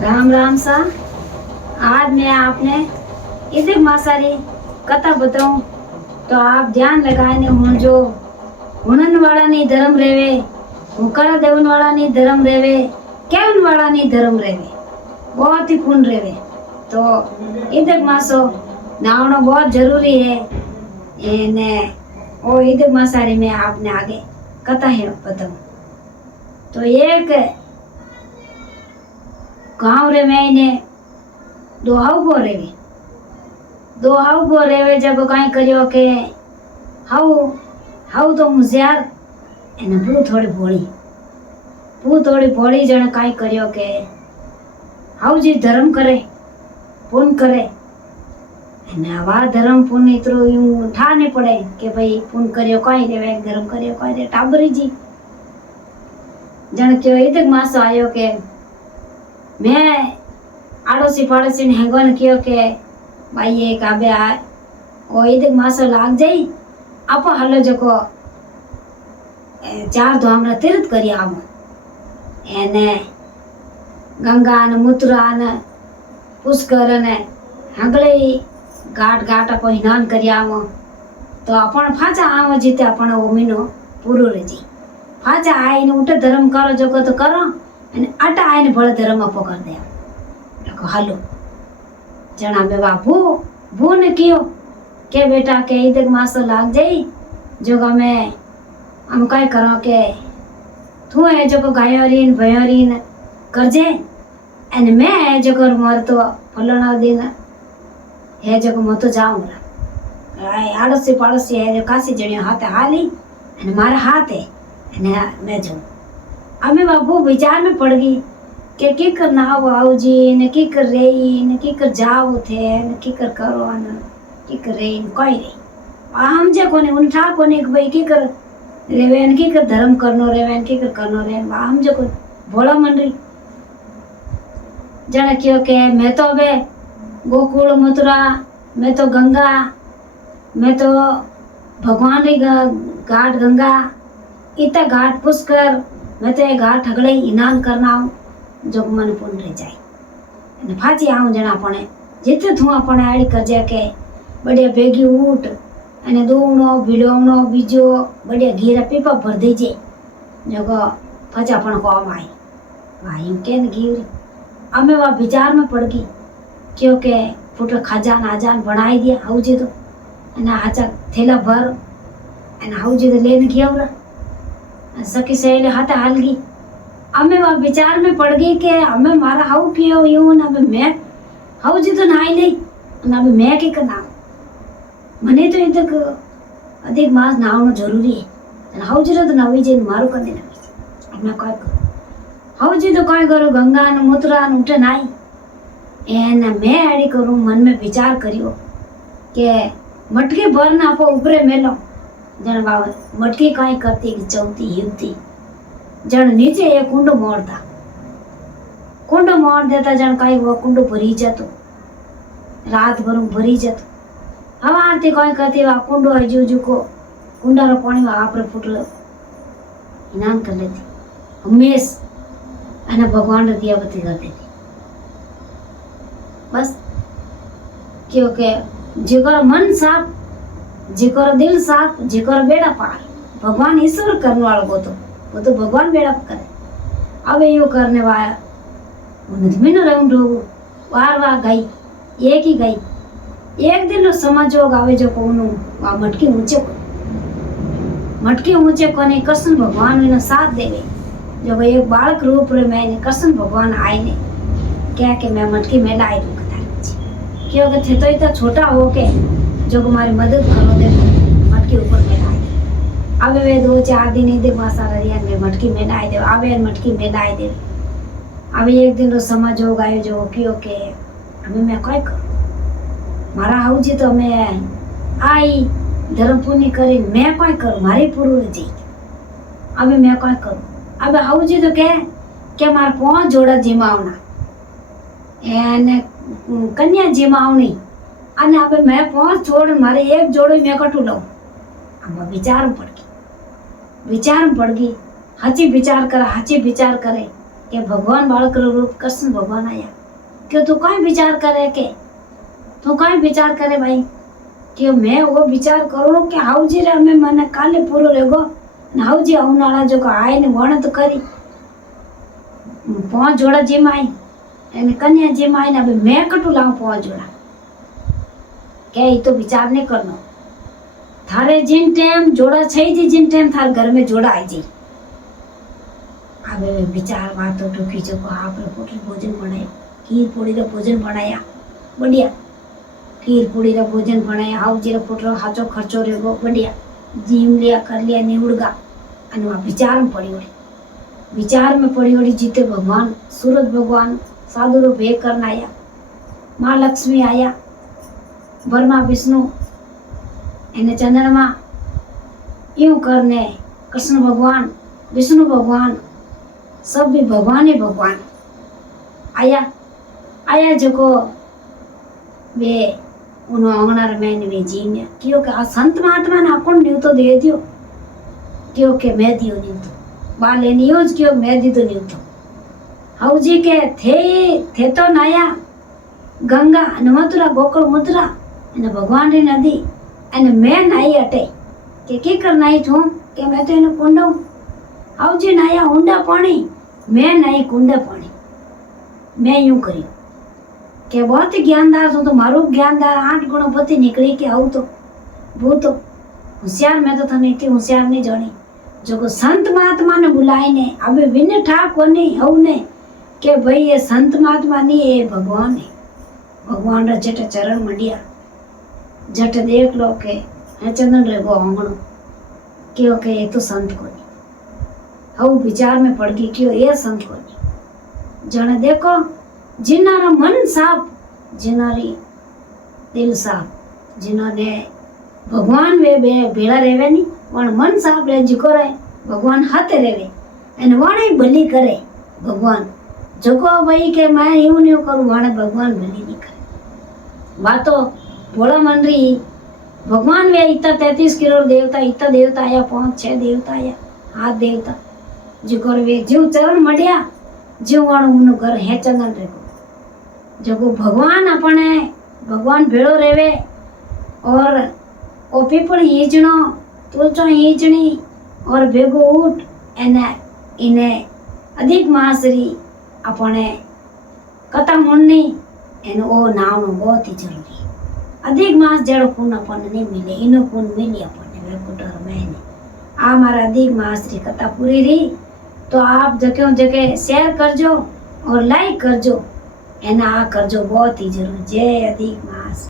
राम राम सा। आज मैं आपने इधर मासारी कथा बताऊं तो आप ध्यान लगाने हूं। जो हुनन वाला नहीं धर्म रेवे, हुकरा देवन वाला नहीं धर्म रेवे, केवन वाला नहीं धर्म रेवे, बहुत ही पुण्य रेवे। तो इधर मासो नावनो बहुत जरूरी है। ने ओ इधर मासारी में आपने आगे कथा है बताऊं। तो एक गांव रे मैंने दो हाउ गो रेवे जब कहीं करियो के हाउ हाउ तो मुझियार एने भू थोड़ी भोली जण कहीं करियो के हाउ जी धर्म करे पुण्य करे एने वा धर्म पुण्य इतरो यूं ठा नहीं पड़े के भाई पुण्य करियो कहीं रेवे, धर्म करियो कहीं रे टाबरी जी जण क्यों इतक मासो आयो के मैं आड़ोसी पड़ोसी ने हेगोन कियो के भाई ये काबे आ ओ इधर मासो लाग जाई आप हलो जको चार धाम रा तीर्थ करी आवो एने गंगा ने मुत्रा ने पुष्कर ने हगले घाट घाट आप स्नान करी आवो तो अपन फाचा आवो जीते अपन ओ महीनो पूरो रह जी। फाचा आईने उठे धर्म करो जको तो करो अने आटा आईने भले धर्म अपो कर दे रखो हालो जना बे बापू भू ने कियो के बेटा के इधर मासो लाग जाई जो मैं हम काय करो के तू है जो गायोरीन भयोरीन करजे एने मैं है जो मोर तो फलाना दिन है जो मैं तो जाऊंगा आड़ोसी पड़ोसी है जो कासी जणियो हाथे हाली अने मारा हाथ है अने मैं जाऊं। अमे बाबू विचार में पड़ गई के की कर नाव आओ जी ने की कर रही ने की कर जाओ थे ने की कर करो ने की कर रही कोई रे हम जे कोने उठा कोने के भाई की कर रेवेन की कर धर्म करनो रेवेन की कर करनो रे हम जे को भोला मंडरी जने क्यों के मैं तो बे गोकुल मथुरा मैं तो गंगा मैं तो भगवान री घाट गंगा इतना घाट पुष्कर मैं तो घाट हगड़े स्नान करना हूँ जो मन पुण्य रह जाए फाची आऊँ जना अपने जिते थू अपने आड़ी कर के बढ़िया भेगी ऊट अने दूनो भिड़ोनो बीजो बढ़िया घीरा पीपा भर दीजे जो फाचा अपन काम आई भाई के घी अमे वह विचार में पड़ गई क्योंकि फुट खजान आजान बनाई दिया हाउजी तो अने आचा थैला भर अने हाउजी तो लेने गया सखी सहेली हाथ हाल गई। अमे वह विचार में पड़ गई के हमें मारा हाउ कियो यूं ना मैं हाउ जी तो नाई नहीं ना मैं के करना मने तो इधर अधिक मास नावनो जरूरी है हाउ जी तो नवी जी मारो कर देना मैं काय करूं हाउ जी तो काय करो गंगा ने मुत्रा ने उठे नाई एने मैं आड़ी करूं मन में विचार करियो के मटके भर ना आपो ऊपरे मेलो जन बाबा मटकी काई करती कि चौथी हिवती जन नीचे एक कुंडो मोड़ देता जन काई वो कुंडो भरी जातो रात भर भरी जातो हवा आरती काई करती वा कुंडो हजू को कुंडा रो पानी वा आपरे फुटलो स्नान कर लेती हमेश अने भगवान रे दिया बत्ती कर देती बस क्योंकि जिकर मन साफ जिकर दिल साफ जिकर बेड़ा पार भगवान ईश्वर करने वाला वो तो भगवान बेड़ा करे अब यो करने वाला उन्हें राउंड वार वार गई एक ही गई एक दिन नो समझ होगा आवे जो कोनु वा मटकी ऊंचे कोने कृष्ण भगवान ने साथ देवे जो एक बालक रूप रे मैंने कृष्ण भगवान आए ने क्या के मैं मटकी में लाई दूं क्योंकि थे तो इतना छोटा हो के जो हमारी मदद करो दे मटकी ऊपर में लाई अब वे 2-4 दिन इधर मासा रिया में मटकी में लाई दे आवे मटकी में लाई दे अब एक दिन रो समझ हो गयो जो कियो के अभी मैं काय करूं मारा हाउ जी तो मैं आई धर्म पुण्य करे मैं काय करूं मारे पूरो जी अभी मैं काय करूं अब हाउ जी तो के मार 5 जोड़ा जिमावना एने कन्या जिमावनी अने अब मैं 5 जोड़ मारे एक जोड़ो मैं कटू लऊं अब विचार में पड़ गई हाची विचार करे કે ભગવાન બાળકનું રૂપ કૃષ્ણ ભગવાન આયા કે તું કઈ વિચાર કરે કે તું કઈ વિચાર કરે ભાઈ કે मैं वो विचार करूँ कि हाउजी रे हमें मन काले पूरो रेगो ने हाउजी औनाळा जो को आए ने वणत करी 5 जोड़ा जी माई એને કન્યા જે માં આવીને હવે મેં કટું લાવું 5 જોડા કે એ તો વિચાર નહીં કરનો થારે જીન ટાઈમ જોડા થઈ જી જીન ટાઈમ થાર ઘર में જોડા આવી જી હવે વિચાર વાતો ટૂંકી જો આપણે પોટલી ભોજન બનાવ્યું ખીર પૂરી રે ભોજન બનાયા બઢિયા खीर पूड़ी रा भोजन बनाया हाउजी रा पोटलो हाचो खर्चो रेगो बढ़िया जीम लिया कर लिया निवड़गा अने वहाँ विचार में पड़ी ओड़ी जीते भगवान सूरज भगवान साधु रो भेद करना आया माँ लक्ष्मी आया ब्रह्मा विष्णु एने चंद्रमा यूं करने कृष्ण भगवान विष्णु भगवान सब भी भगवान ही भगवान आया आया जो वे उन्होंने अंगणार में वे जीने क्योंकि आ संत महात्मा ने अपन न्यू तो दे दियो क्योंकि मैं दियो न्यू तो वाले न्यूज क्यों मैं दी तो न्यू तो हाउजी के थे तो नाया गंगा अने मथुरा गोकुल मथुरा अने भगवान री नदी अने मैं नाई अटे के कर नाई छू के मैं तो एने कुंडो हाउजी नाया ऊंडा पानी मैं नाई कुंडा पानी मैं यूं करी के बहुत ज्ञानदार हूँ तो मारू ज्ञानदार 8 गुणों पति निकली के आऊ तो वो तो होशियार मैं तो थने इतनी होशियार नहीं जानी जो को संत महात्मा ने बुलाए ने अबे विन ठाक कोनी हऊ ने के भाई ये संत महात्मा नहीं ये भगवान है भगवान रा जट चरण मंडिया जट देख लो के चंदन रे गो आंगणो क्यों के ये तो संत कोनी हऊ विचार में पड़ गई क्यों ये संत कोनी जने देखो जिनारा मन साफ जिनारी दिल साफ जिन्होंने भगवान वे भेड़ा रेवे नहीं वण मन साफ रहे जिको रहे भगवान हाथे रेवे एने वाणे भली करे भगवान जको भाई के मैं यूं नहीं करूं वाणे भगवान भली नहीं करे बातो भोला मंडरी भगवान वे इतना 33 करोड़ देवता इतना देवता आया 5-6 देवता आया 7 देवता जिको वे जीव चरण मड़िया जीव वाणो उनो घर है चंदन रे जगो भगवान अपने भगवान भेड़ो रेवे और ओ पीपल हीजणो तुलचो हीजणी और भेगो उठ एने इने अधिक मासरी अपने कथा मुन्नी एनो ओ नावनो बहुत ही जरूरी अधिक मास जेड़ो पुण्य अपन नहीं मिले इनो पुण्य मिली अपन वेकुटर महीने आ मारा अधिक मास री कथा पूरी रही तो आप जगह शेयर करजो और लाइक करजो एना आ करजो बहुत ही जरूर जय अधिक मास।